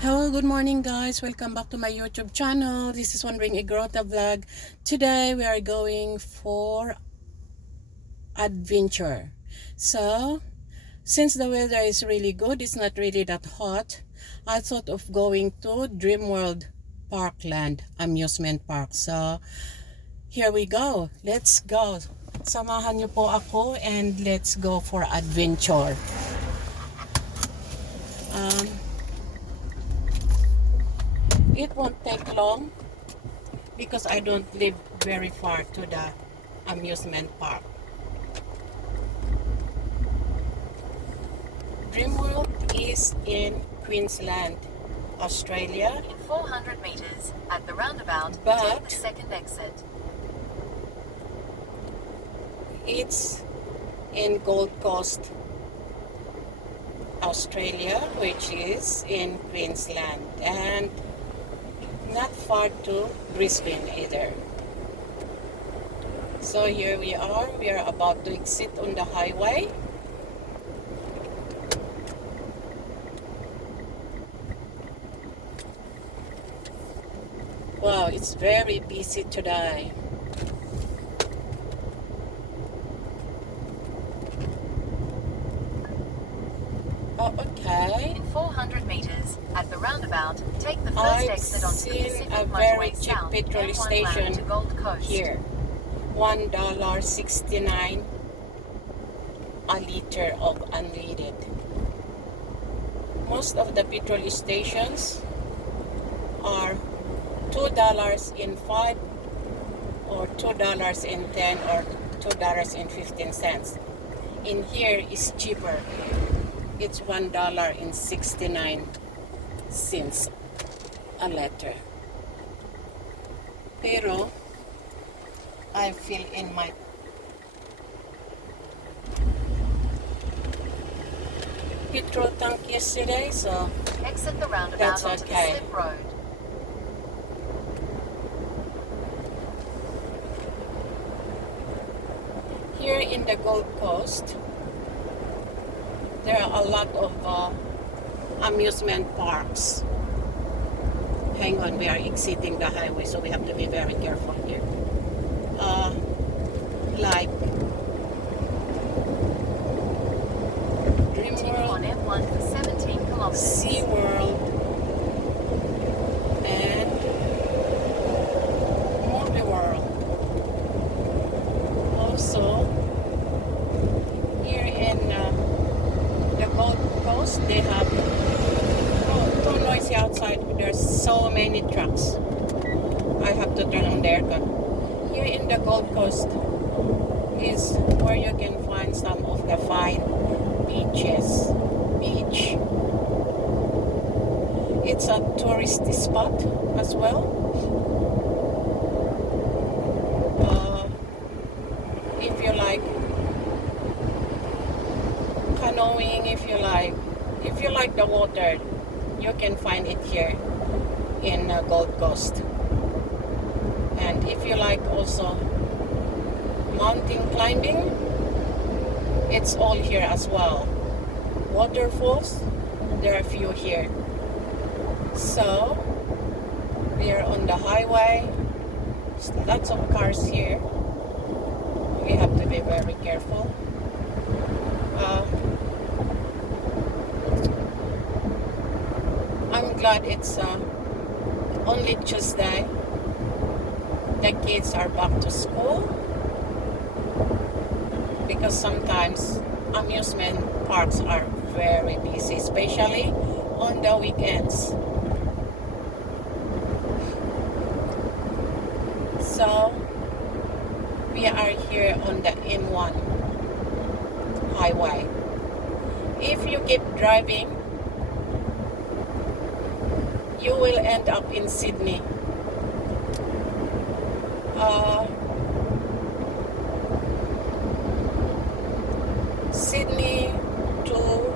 Hello, good morning guys. Welcome back to my YouTube channel. This is Wandering Igrota vlog. Today we are going for adventure. So, since the weather is really good, it's not really that hot, I thought of going to Dreamworld Parkland Amusement Park. So, here we go. Let's go. Samahan niyo po ako and let's go for adventure. Um, it won't take long because I don't live very far to the amusement park. Dreamworld is in Queensland, Australia. In 400 meters, at the roundabout, take But the second exit. it's in Gold Coast, Australia, which is in Queensland, and not far to Brisbane either. So here we are about to exit on the highway. Wow, it's very busy today. Oh, okay. In 400 meters, at the roundabout, take the first I've exit onto the seen Pacific a Motorway very cheap South, petrol M1 station Land to Gold Coast. here. $1.69 a liter of unleaded. Most of the petrol stations are $2.05 or $2.10 or $2.15. In here is cheaper. It's $1.69 a liter. Pero I fill in my petrol tank yesterday, so Exit the roundabout that's onto the okay. slip road. Here in the Gold Coast, there are a lot of amusement parks. Hang on, we are exiting the highway, so we have to be very careful here. Like Continue on Dreamworld, M1 for 17 kilometers. SeaWorld, and Movie World. Also, here in the Gold Coast, they have too noisy outside. There's so many trucks. I have to turn on the aircon. Here in the Gold Coast is where you can find some of the fine beaches. It's a tourist spot as well. If you like canoeing, if you like the water, you can find it here in Gold Coast. And if you like also mountain climbing, it's all here as well. Waterfalls, there are a few here. So we are on the highway. There's lots of cars here. We have to be very careful. I'm glad it's only Tuesday. The kids are back to school because sometimes amusement parks are very busy, especially on the weekends. So we are here on the M1 highway. If you keep driving, you will end up in Sydney. Sydney to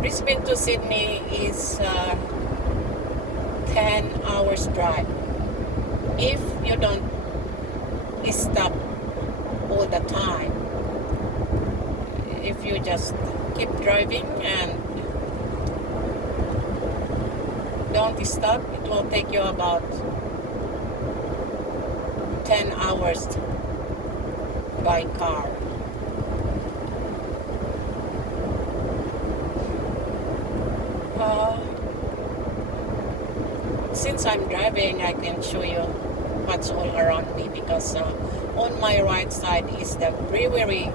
Brisbane to Sydney is 10 hours drive. If you don't stop all the time, if you just keep driving and don't stop, it will take you about 10 hours by car. Since I'm driving, I can show you what's all around me, because on my right side is the brewery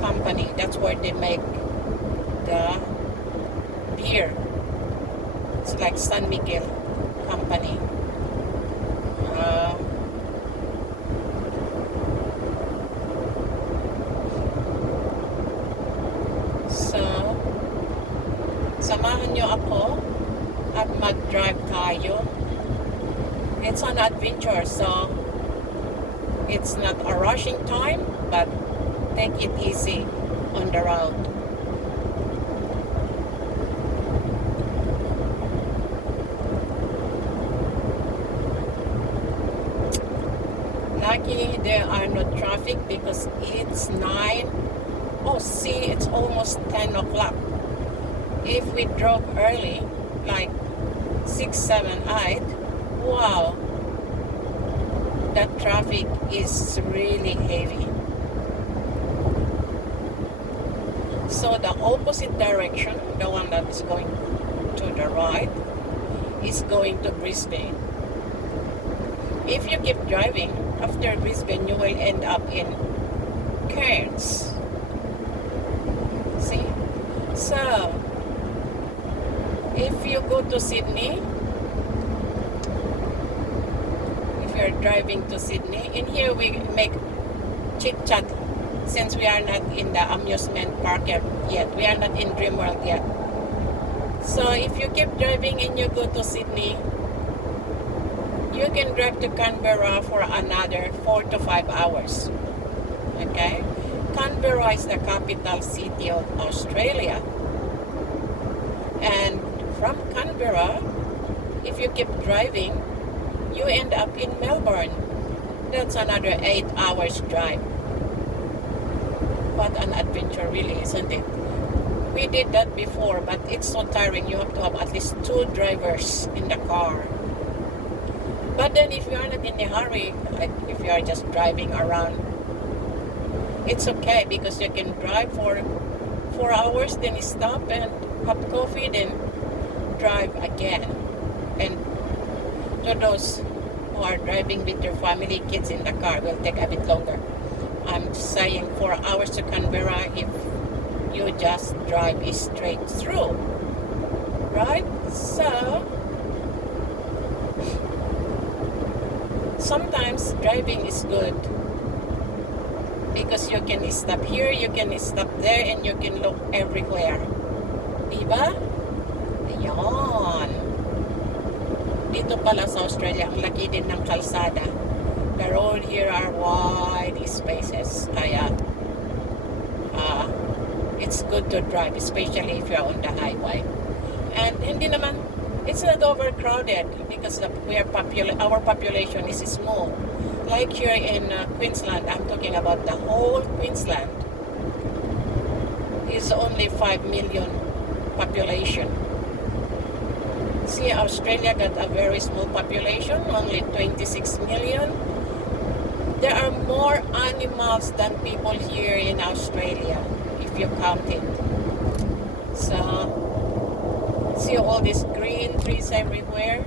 company. That's where they make the beer. It's like San Miguel company. So, samahan nyo ako at mag-drive tayo. It's an adventure, so it's not a rushing time, but take it easy on the road. Lucky there are no traffic because it's 9. Oh, see, it's almost 10 o'clock. If we drove early, like 6, 7, 8, wow, that traffic is really heavy. So the opposite direction, the one that's going to the right, is going to Brisbane. If you keep driving, after Brisbane, you will end up in Cairns. See? So, if you go to Sydney, if you're driving to Sydney, in here we make chit-chat since we are not in the amusement park yet. We are not in Dreamworld yet. So if you keep driving and you go to Sydney, you can drive to Canberra for another 4 to 5 hours. Okay? Canberra is the capital city of Australia. And from Canberra, if you keep driving, you end up in Melbourne. That's another 8 hours drive. What an adventure, really, isn't it? We did that before, but it's so tiring. You have to have at least 2 drivers in the car. But then if you are not in a hurry, like if you are just driving around, it's okay because you can drive for 4 hours, then stop and have coffee, then drive again. And to those who are driving with their family, kids in the car, will take a bit longer. I'm saying 4 hours to Canberra if you just drive straight through, right? So sometimes driving is good because you can stop here, you can stop there, and you can look everywhere. Diba? Ayan. Dito pala sa Australia, ang laki din ng kalsada. The road here are wide spaces. Kaya, it's good to drive, especially if you're on the highway. And hindi naman, it's not overcrowded because our population is small. Like here in Queensland, I'm talking about the whole Queensland, is only 5 million population. See, Australia got a very small population, only 26 million. There are more animals than people here in Australia, if you count it. So, see all these green trees everywhere?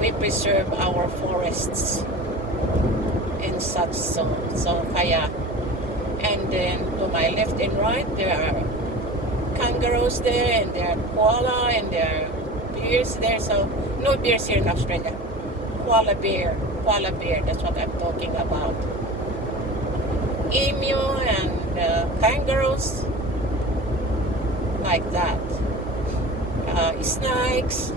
We preserve our forests and such so kaya. And then to my left and right, there are kangaroos there, and there are koala, and there are bears there. So, no bears here in Australia. Koala bear, that's what I'm talking about. Emu and kangaroos, like that. Snakes.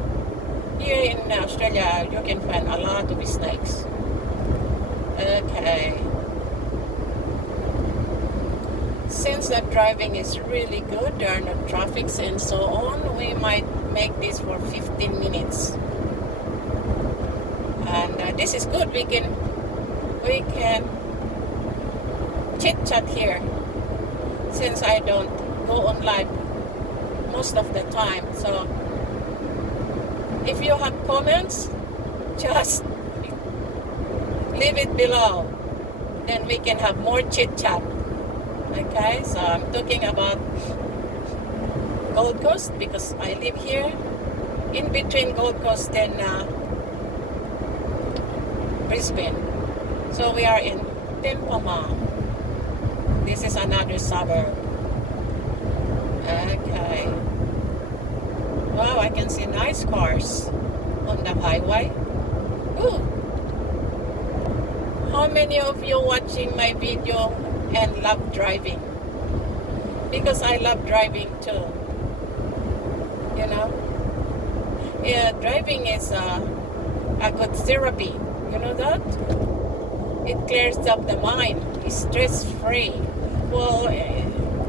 Here in Australia, you can find a lot of snakes. Okay. Since the driving is really good, there are no traffics and so on, we might make this for 15 minutes. And this is good. We can chit chat here, since I don't go on live most of the time. So if you have comments, just leave it below. Then we can have more chit chat. Okay, so I'm talking about Gold Coast because I live here in between Gold Coast and Brisbane. So we are in Pimpama. This is another suburb. Okay. Wow, I can see nice cars on the highway. Ooh. How many of you watching my video and love driving? Because I love driving too. You know? Yeah, driving is a good therapy. You know that? It clears up the mind. It's stress-free. Well,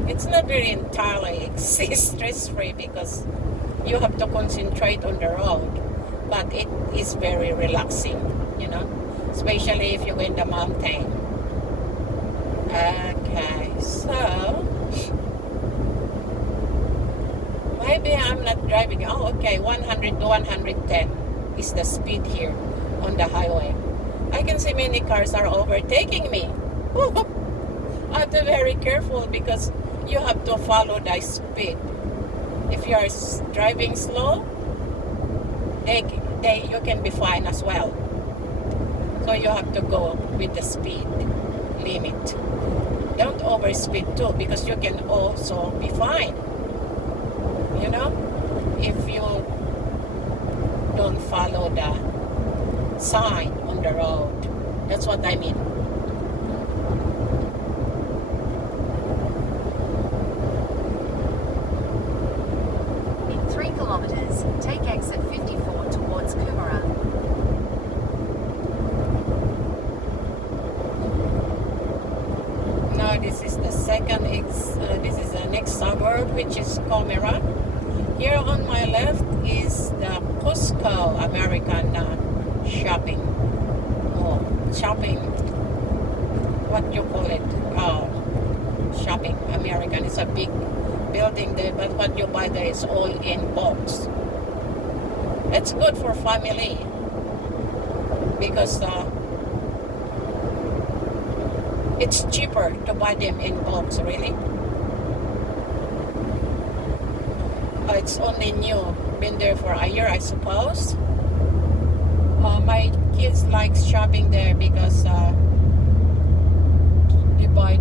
it's not really entirely stress-free because you have to concentrate on the road. But it is very relaxing, you know? Especially if you go in the mountain. Okay, so maybe I'm not driving. Oh, okay, 100 to 110 is the speed here on the highway. I can see many cars are overtaking me. I have to be very careful because you have to follow the speed. If you are driving slow, you can be fine as well. So you have to go with the speed limit. Don't overspeed too because you can also be fined. You know, if you don't follow the sign on the road. That's what I mean. In 3 kilometers, take exit 54 towards Coomera. Now this is the this is the next suburb, which is Coomera. Here on my left is the Costco American shopping. Oh, shopping. What you call it? Shopping American. It's a big building there, but what you buy there is all in bulks. It's good for family because it's cheaper to buy them in bulks, really. It's only new. Been there for a year, I suppose. My kids like shopping there because they buy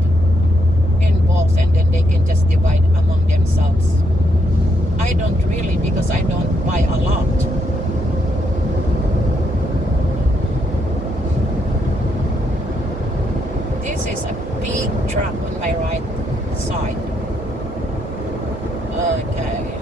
in bulks and then they can just divide among themselves. I don't really because I don't buy a lot. This is a big truck on my right side. Okay.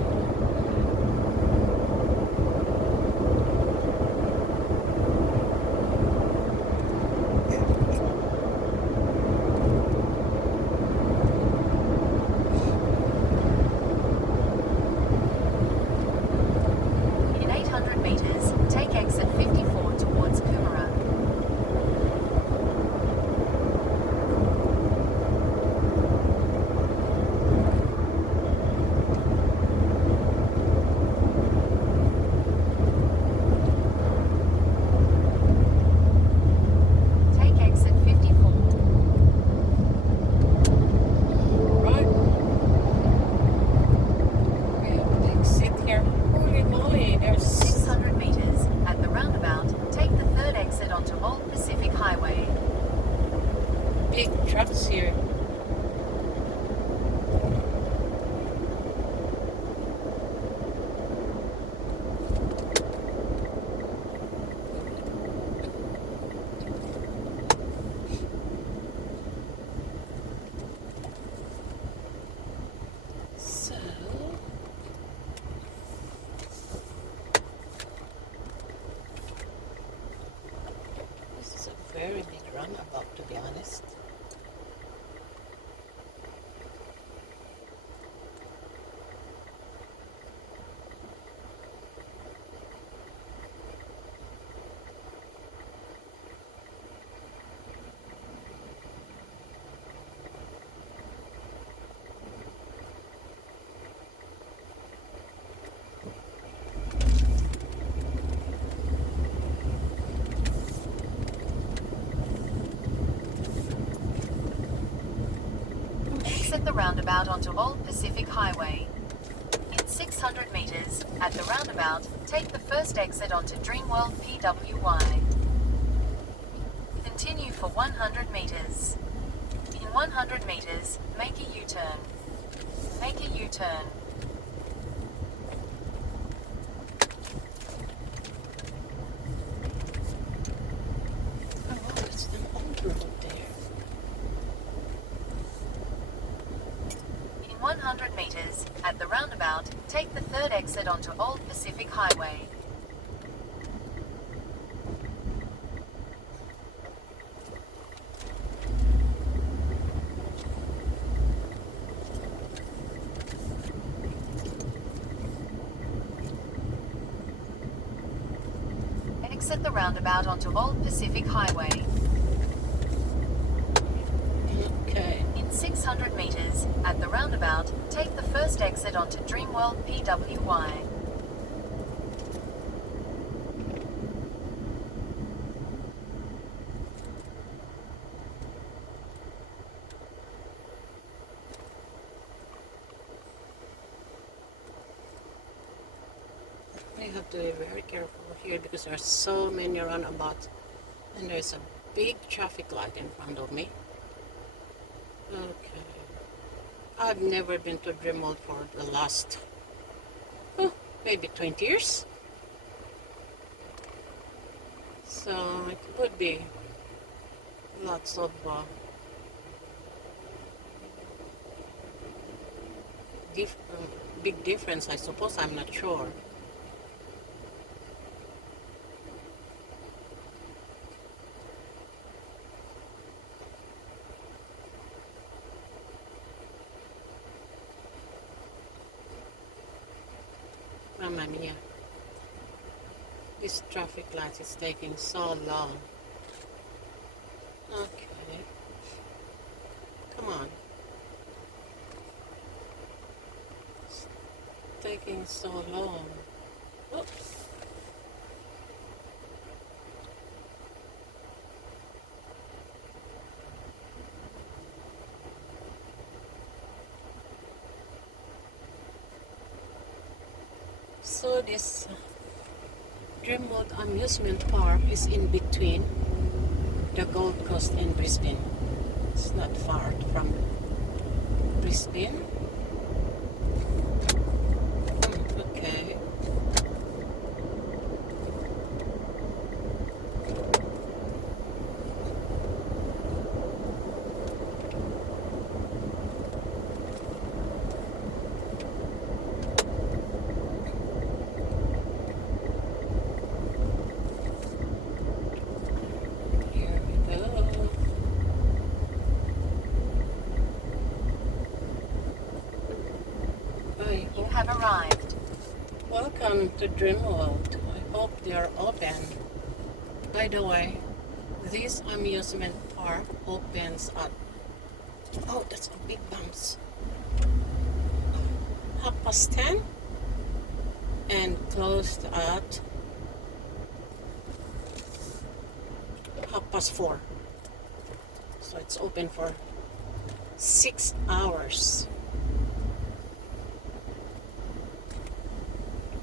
Exit the roundabout onto Old Pacific Highway. In 600 meters, at the roundabout, take the first exit onto Dreamworld PWY. Continue for 100 meters. In 100 meters, make a U-turn. Make a U-turn. Oh, wow, it's an old road there. In 100 meters, at the roundabout, take the third exit onto Old Pacific Highway. Exit the roundabout onto Old Pacific Highway. Okay. In 600 meters, at the roundabout, take the first exit onto Dreamworld PWY. I have to be very careful here because there are so many roundabouts and there's a big traffic light in front of me. Okay. I've never been to Dreamworld for the last, maybe 20 years. So it would be lots of big difference, I suppose. I'm not sure. Mamma mia. This traffic light is taking so long. Okay. Come on. It's taking so long. Oops. So this Dreamworld amusement park is in between the Gold Coast and Brisbane. It's not far from Brisbane. Okay. Here we go. You have arrived. Welcome to Dreamworld. I hope they are open. By the way, this amusement park opens at, oh, that's a big bounce, 10:30 and closed at 4:30. So it's open for 6 hours.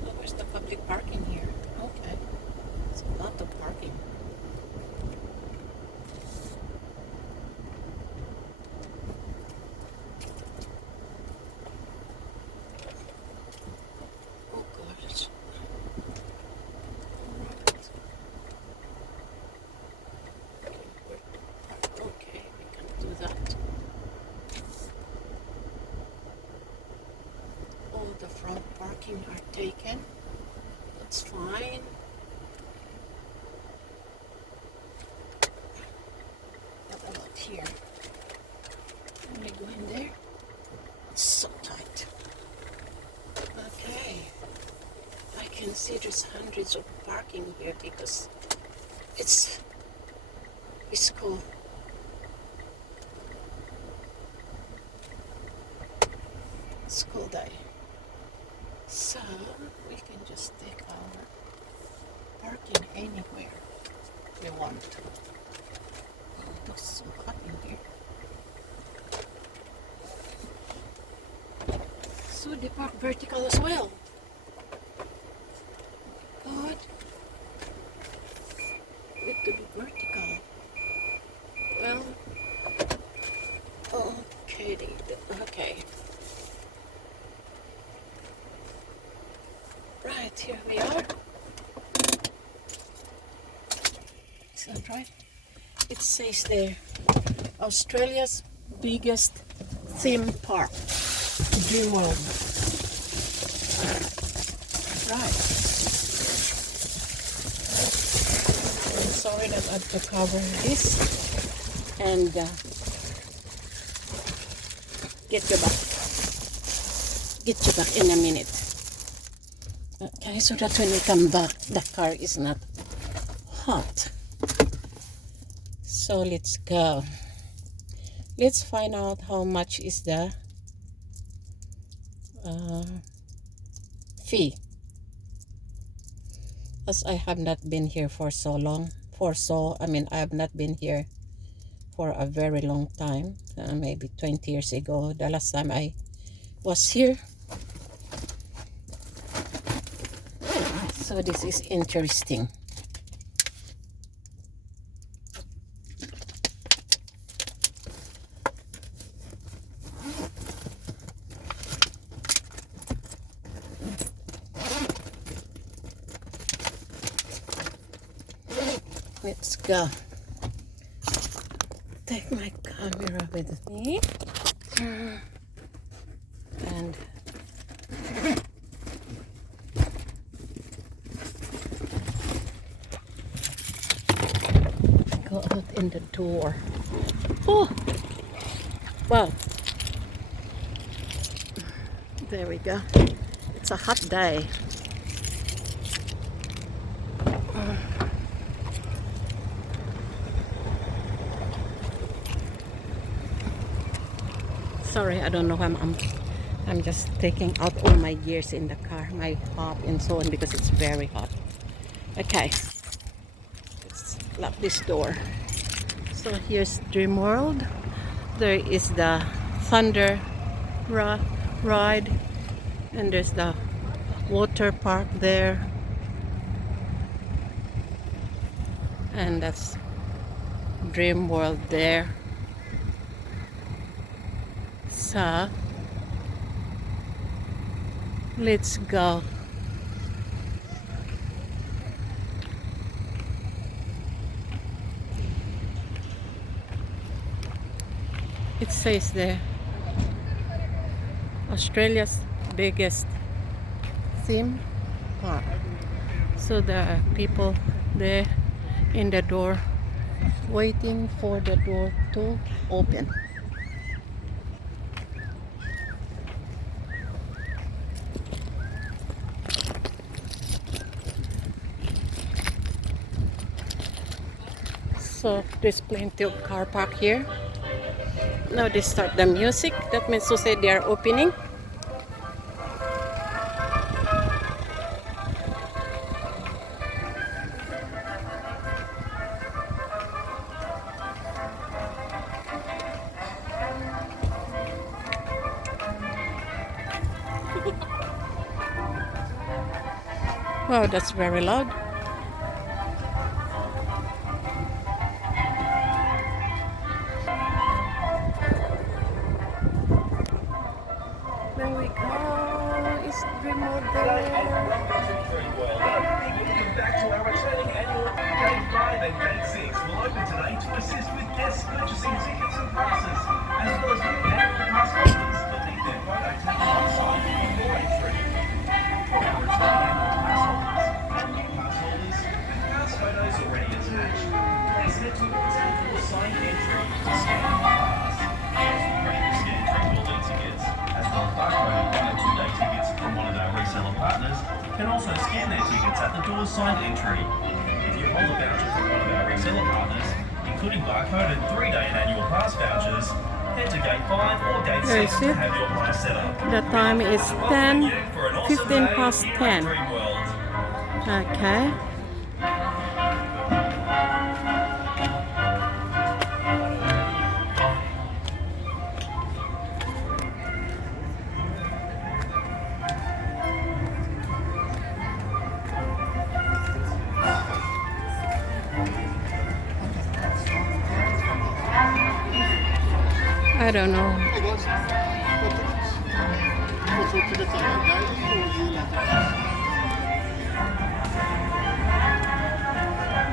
Oh, where's the public parking here? Okay, it's a lot of parking. Oh gosh. Okay, we can do that. All the front parking are taken. That's fine. What about here? Can we go in there? It's so tight. Okay. I can see there's hundreds of parking here because it's school. School day. So we can just take our parking anywhere we want. Oh, it's so hot in here. So they park vertical as well. God. It to be vertical. Well, okay, okay. Right, here we are. Is that right? It says there, Australia's biggest theme park, Dreamworld. Right. I'm sorry that I have to cover this and get you back in a minute. Okay, so that when we come back, the car is not hot. So let's go. Let's find out how much is the fee. As I have not been here for so long. I have not been here for a very long time. Maybe 20 years ago, the last time I was here. So this is interesting. Let's go. Take my camera with me. And go out in the door. Oh, wow. There we go. It's a hot day. Sorry, I don't know why I'm just taking out all my gears in the car, my hop and so on, because it's very hot. Okay, let's lock this door. So here's Dreamworld. There is the Thunder ride, and there's the water park there, and that's Dreamworld there. So let's go. It says there, Australia's biggest theme park. So there are people there in the door waiting for the door to open. So there's plenty of car park here. Now they start the music. That means to say they are opening. Wow, that's very loud. There we go. It's Dreamworld there. Back to our returning annual Gate 5 and Gate 6 will open today to assist with guests purchasing tickets and passes, as well as looking out for pass holders that need their photo taken on site before entry. For our returning annual pass holders, new pass holders, with pass photos already attached, please head to the door sign entry to scan your pass. Also, ready to scan Dreamworld tickets, as well as barcoded 1 and 2 day tickets from one of our reseller partners, can also scan their tickets at the door's signed entry. If you hold a voucher from one of our reseller partners, including barcoded 3-day and annual pass vouchers, head to Gate 5 or Gate 6 to have your pass set up. The time is 10:15 past 10. Okay. I don't know.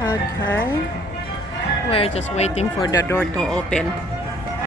Okay. We're just waiting for the door to open.